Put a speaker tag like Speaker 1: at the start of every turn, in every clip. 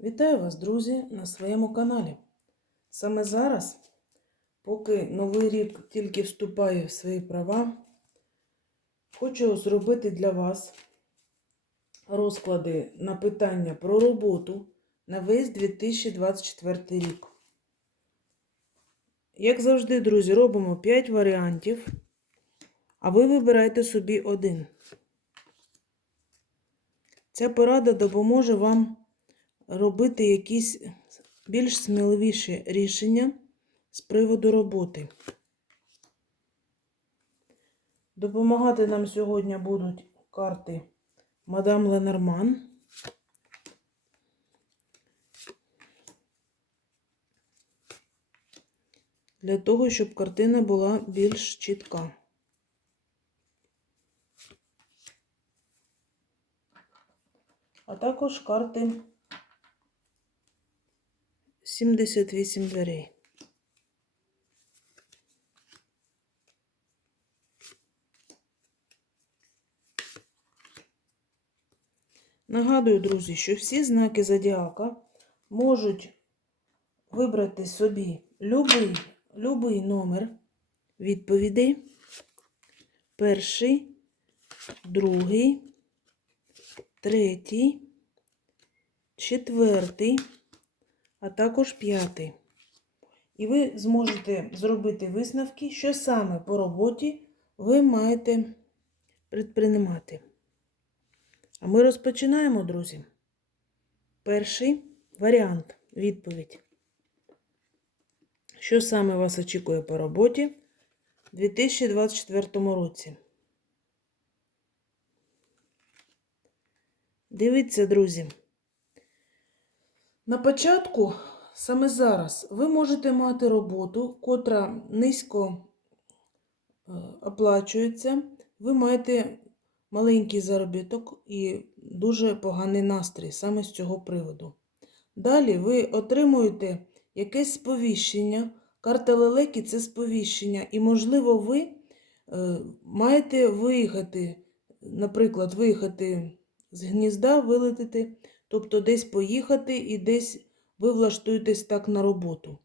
Speaker 1: Вітаю вас, друзі, на своєму каналі. Саме зараз, поки новий рік тільки вступає в свої права, хочу зробити для вас розклади на питання про роботу на весь 2024 рік. Як завжди, друзі, робимо 5 варіантів, а ви вибирайте собі один. Ця порада допоможе вам робити якісь більш сміливіші рішення з приводу роботи. Допомагати нам сьогодні будуть карти Мадам Ленорман. Для того, щоб картина була більш чітка. А також карти 78 дверей. Нагадую, друзі, що всі знаки зодіака можуть вибрати собі любий, любий номер відповідей. Перший, другий, третій, четвертий, а також п'ятий. І ви зможете зробити висновки, що саме по роботі ви маєте предпринимати. А ми розпочинаємо, друзі. Перший варіант відповідь. Що саме вас очікує по роботі у 2024 році? Дивіться, друзі. На початку, саме зараз, ви можете мати роботу, котра низько е, оплачується. Ви маєте маленький заробіток і дуже поганий настрій саме з цього приводу. Далі ви отримуєте якесь сповіщення. Карта лелеки це сповіщення, і, можливо, ви е, маєте виїхати, наприклад, виїхати з гнізда, вилетіти, тобто десь поїхати і десь ви влаштуєтесь так на роботу.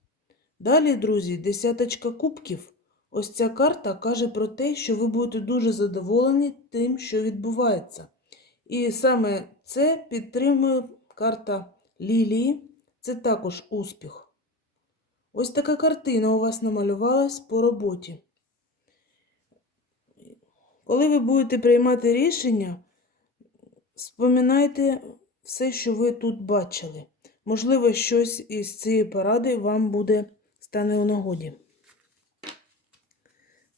Speaker 1: Далі, друзі, десяточка кубків. Ось ця карта каже про те, що ви будете дуже задоволені тим, що відбувається. І саме це підтримує карта Лілії, це також успіх. Ось така картина у вас намалювалась по роботі. Коли ви будете приймати рішення, споминайте все, що ви тут бачили. Можливо, щось із цієї поради вам буде стане у нагоді.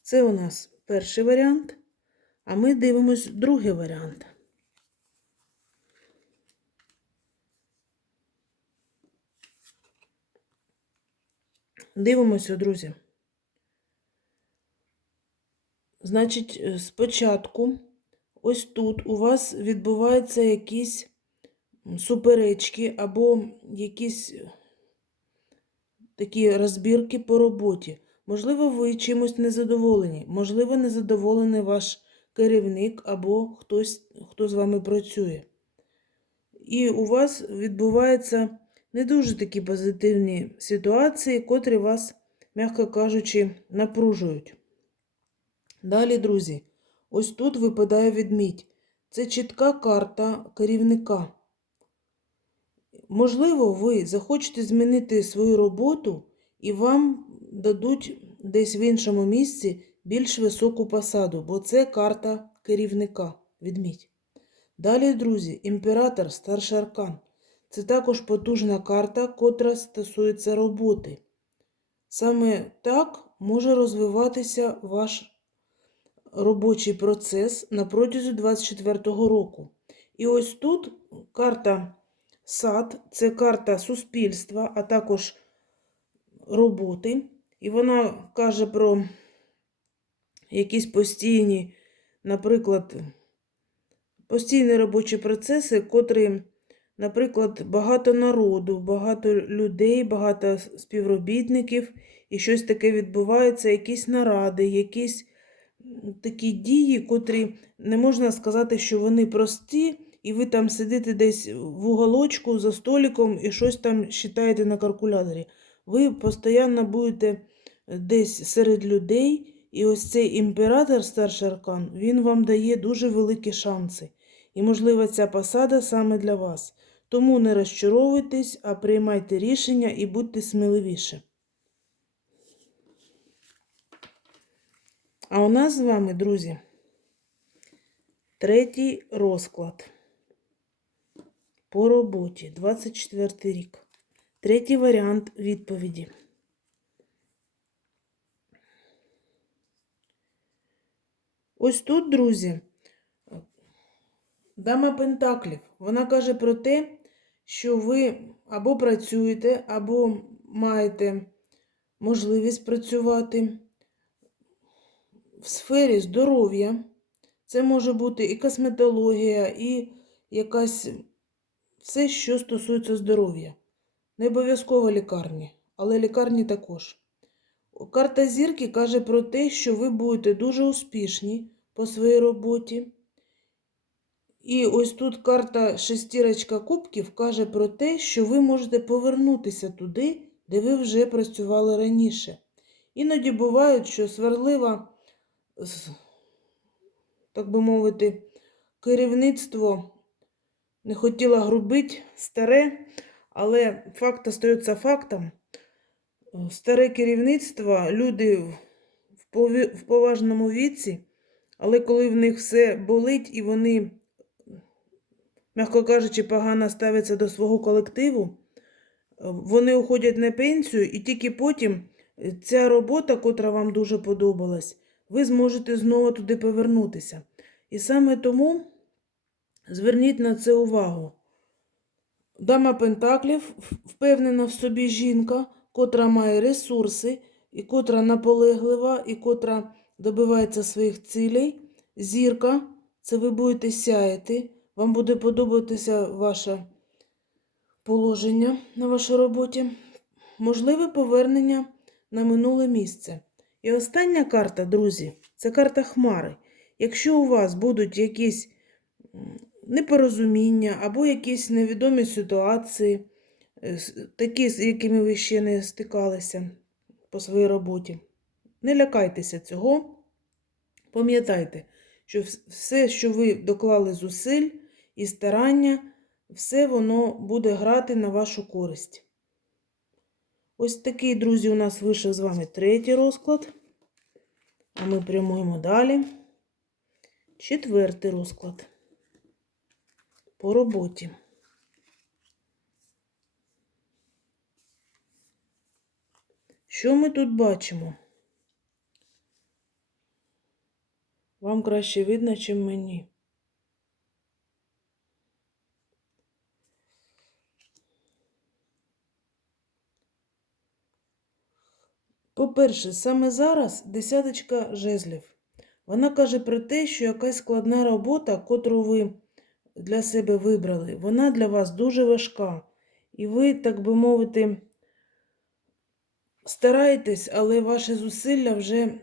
Speaker 1: Це у нас перший варіант, а ми дивимось другий варіант. Дивимося, друзі. Значить, е, спочатку, ось тут у вас відбуваються якісь суперечки або якісь такі розбірки по роботі. Можливо, ви чимось незадоволені, можливо, незадоволений ваш керівник або хтось, хто з вами працює. І у вас відбуваються не дуже такі позитивні ситуації, котрі вас, м'яко кажучи, напружують. Далі, друзі, ось тут випадає відмідь. Це чітка карта керівника. Можливо, ви захочете змінити свою роботу і вам дадуть десь в іншому місці більш високу посаду, бо це карта керівника. Відміть. Далі, друзі, імператор, старший аркан. Це також потужна карта, котра стосується роботи. Саме так може розвиватися ваш робочий процес на протязі 2024 року. І ось тут карта сад, це карта суспільства, а також роботи. І вона каже про якісь постійні, наприклад, постійні робочі процеси, котрі, наприклад, багато народу, багато людей, багато співробітників, і щось таке відбувається, якісь наради, якісь такі дії, котрі не можна сказати, що вони прості і ви там сидите десь в уголочку за столиком і щось там считаєте на калькуляторі. Ви постійно будете десь серед людей, і ось цей імператор, старший аркан, він вам дає дуже великі шанси. І, можливо, ця посада саме для вас. Тому не розчаровуйтесь, а приймайте рішення і будьте сміливіше. А у нас з вами, друзі, третій розклад по роботі, 24 рік. Третій варіант відповіді. Ось тут, друзі, дама Пентаклів. Вона каже про те, що ви або працюєте, або маєте можливість працювати в сфері здоров'я. Це може бути і косметологія, і якась все, що стосується здоров'я. Не обов'язково лікарні, але лікарні також. Карта зірки каже про те, що ви будете дуже успішні по своїй роботі. І ось тут карта шестірочка кубків каже про те, що ви можете повернутися туди, де ви вже працювали раніше. Іноді буває, що сварлива, так би мовити, керівництво не хотіло грубить старе, але факт остається фактом. Старе керівництво, люди в- поважному віці, але коли в них все болить і вони, м'яко кажучи, погано ставляться до свого колективу, вони уходять на пенсію, і тільки потім ця робота, котра вам дуже подобалась, ви зможете знову туди повернутися. І саме тому зверніть на це увагу. Дама Пентаклів впевнена в собі жінка, котра має ресурси, і котра наполеглива, і котра добивається своїх цілей. Зірка це ви будете сяяти, вам буде подобатися ваше положення на вашій роботі. Можливе повернення на минуле місце. І остання карта, друзі, це карта Хмари. Якщо у вас будуть якісь непорозуміння або якісь невідомі ситуації, е, такі, з якими ви ще не стикалися по своїй роботі, не лякайтеся цього. Пам'ятайте, що все, що ви доклали зусиль і старання, все воно буде грати на вашу користь. Ось такий, друзі, у нас вийшов з вами третій розклад. А ми прямуємо далі. Четвертий розклад по роботі. Що ми тут бачимо? Вам краще видно, чим мені. По-перше, саме зараз десяточка жезлів. Вона каже про те, що якась складна робота, котру ви для себе вибрали, вона для вас дуже важка. І ви, так би мовити, стараєтесь, але ваші зусилля вже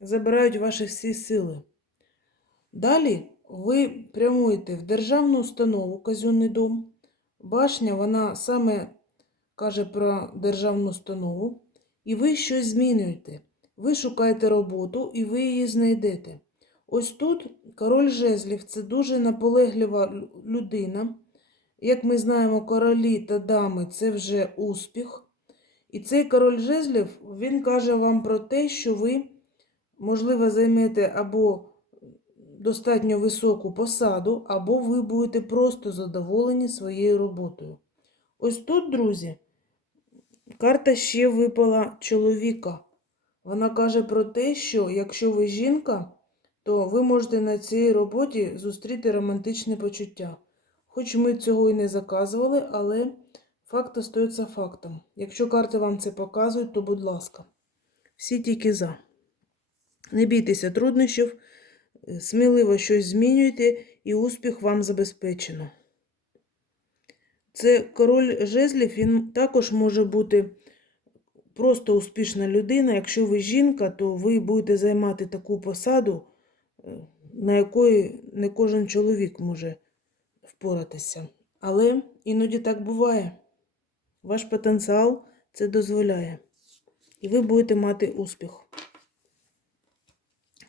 Speaker 1: забирають ваші всі сили. Далі ви прямуєте в державну установу казенний дом. Башня, вона саме каже про державну установу. І ви щось змінюєте. Ви шукаєте роботу і ви її знайдете. Ось тут король жезлів це дуже наполеглива людина. Як ми знаємо, королі та дами це вже успіх. І цей король жезлів, він каже вам про те, що ви, можливо, займете або достатньо високу посаду, або ви будете просто задоволені своєю роботою. Ось тут, друзі, карта ще випала чоловіка. Вона каже про те, що якщо ви жінка, то ви можете на цій роботі зустріти романтичне почуття. Хоч ми цього і не заказували, але факт остається фактом. Якщо карти вам це показують, то будь ласка. Всі тільки за. Не бійтеся труднощів, сміливо щось змінюйте і успіх вам забезпечено. Це король жезлів, він також може бути просто успішна людина. Якщо ви жінка, то ви будете займати таку посаду, на якої не кожен чоловік може впоратися. Але іноді так буває. Ваш потенціал це дозволяє. І ви будете мати успіх.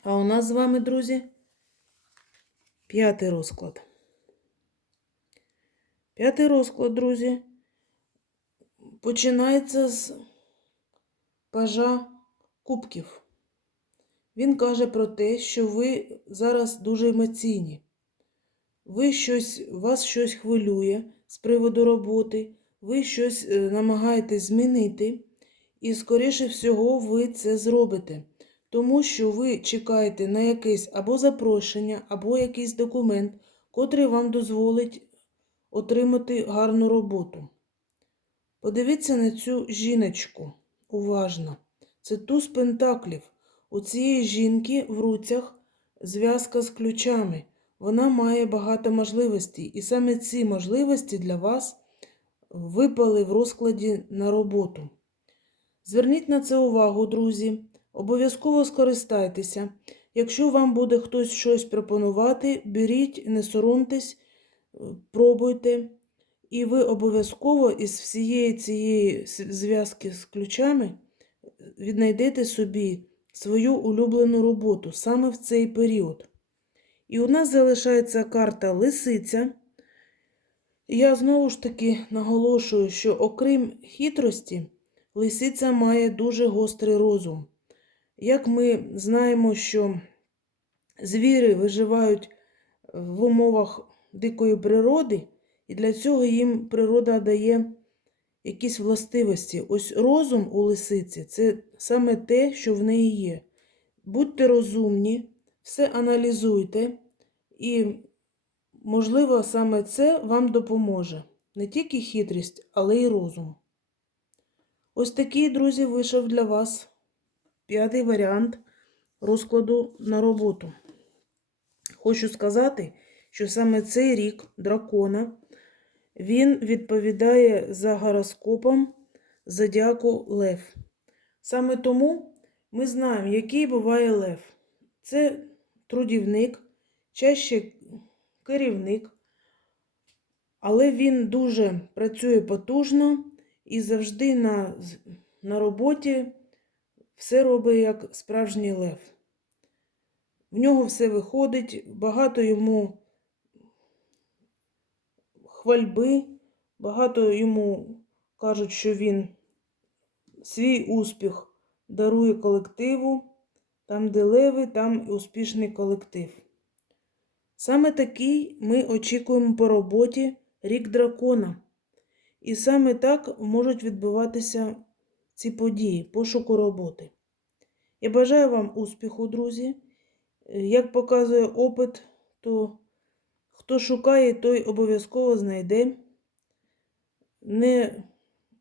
Speaker 1: А у нас з вами, друзі, п'ятий розклад. П'ятий розклад, друзі, починається з пажа кубків. Він каже про те, що ви зараз дуже емоційні. Ви щось, вас щось хвилює з приводу роботи, ви щось е, намагаєтесь змінити, і, скоріше всього, ви це зробите. Тому що ви чекаєте на якесь або запрошення, або якийсь документ, котрий вам дозволить отримати гарну роботу. Подивіться на цю жіночку уважно. Це туз пентаклів. У цієї жінки в руцях зв'язка з ключами. Вона має багато можливостей, і саме ці можливості для вас випали в розкладі на роботу. Зверніть на це увагу, друзі. Обов'язково скористайтеся. Якщо вам буде хтось щось пропонувати, беріть, не соромтесь, пробуйте. І ви обов'язково із всієї цієї зв'язки з ключами віднайдете собі свою улюблену роботу саме в цей період. І у нас залишається карта Лисиця. Я знову ж таки наголошую, що окрім хитрості, лисиця має дуже гострий розум. Як ми знаємо, що звіри виживають в умовах дикої природи, і для цього їм природа дає якісь властивості. Ось розум у лисиці це саме те, що в неї є. Будьте розумні, все аналізуйте, і, можливо, саме це вам допоможе. Не тільки хитрість, але й розум. Ось такий, друзі, вийшов для вас п'ятий варіант розкладу на роботу. Хочу сказати, що саме цей рік дракона він відповідає за гороскопом зодіаку Лев. Саме тому ми знаємо, який буває лев. Це трудівник, чаще керівник, але він дуже працює потужно і завжди на, на роботі все робить як справжній лев. В нього все виходить, багато йому хвальби, багато йому кажуть, що він свій успіх дарує колективу. Там, де леви, там і успішний колектив. Саме такий ми очікуємо по роботі рік дракона. І саме так можуть відбуватися ці події, пошуку роботи. Я бажаю вам успіху, друзі. Як показує опит, то хто шукає, той обов'язково знайде. Не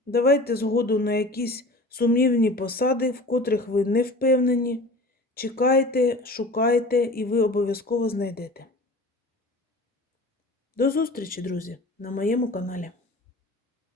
Speaker 1: давайте згоду на якісь сумнівні посади, в котрих ви не впевнені. Чекайте, шукайте, і ви обов'язково знайдете. До зустрічі, друзі, на моєму каналі.